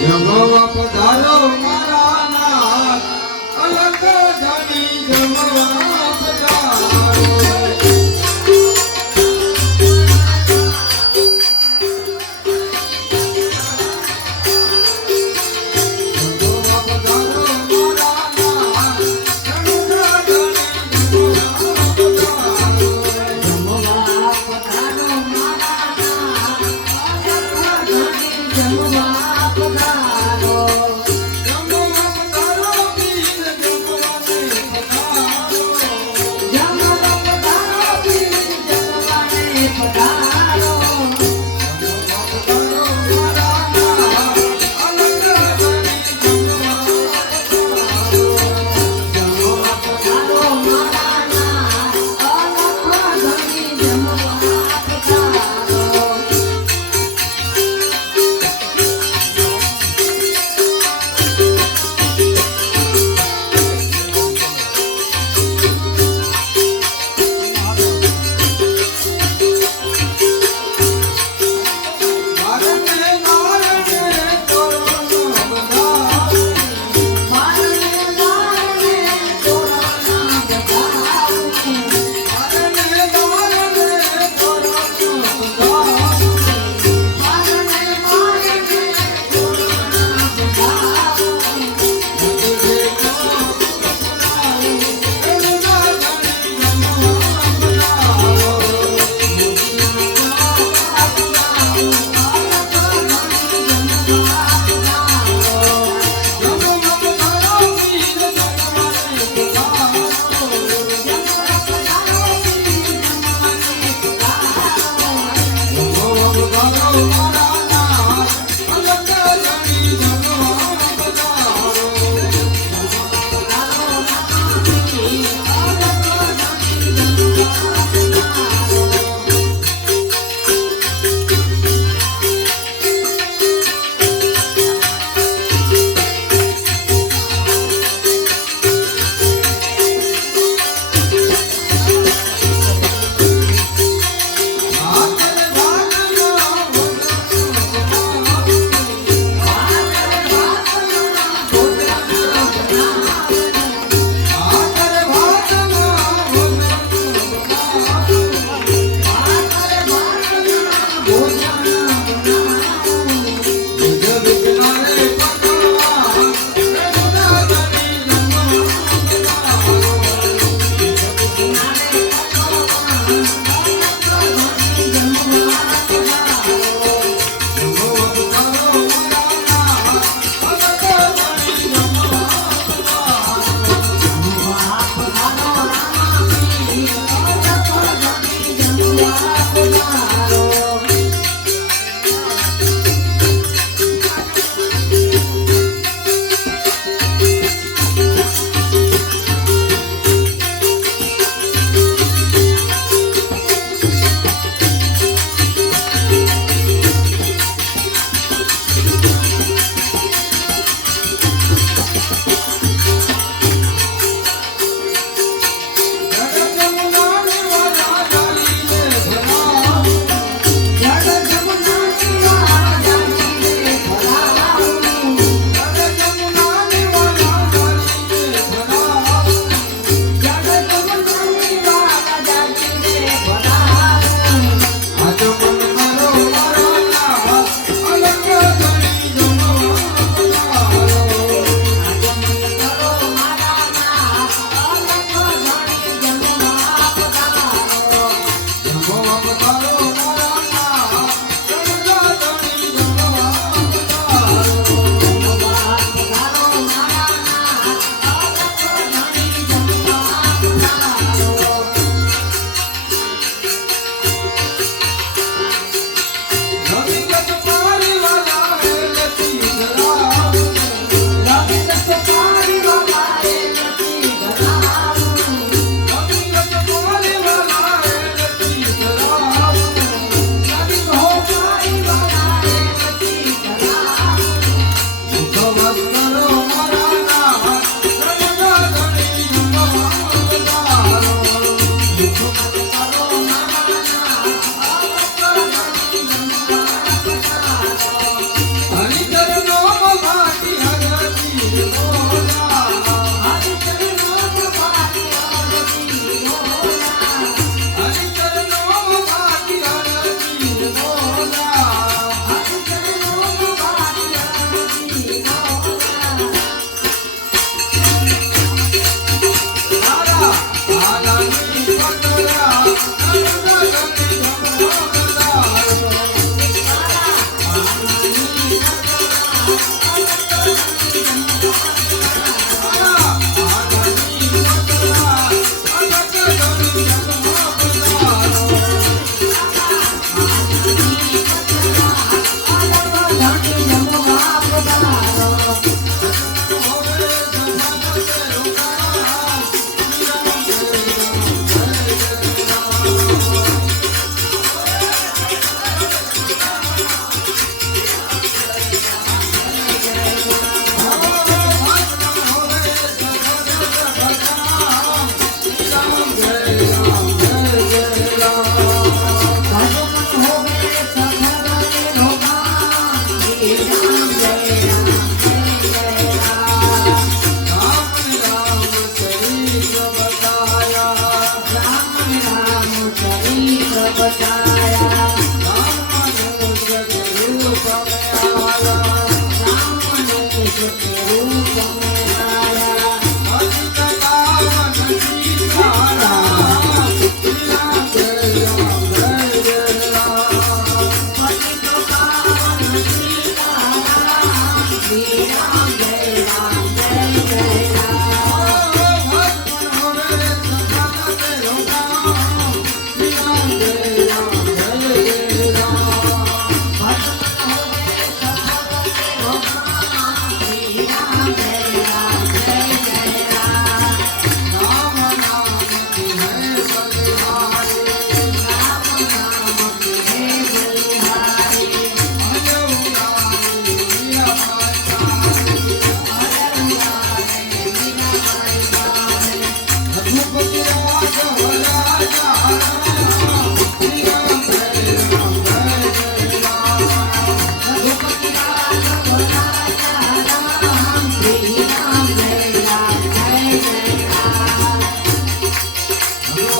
જમવા પધારો મારા નાથ અલગ જાણી જમવા પધારો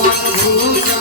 Nossa,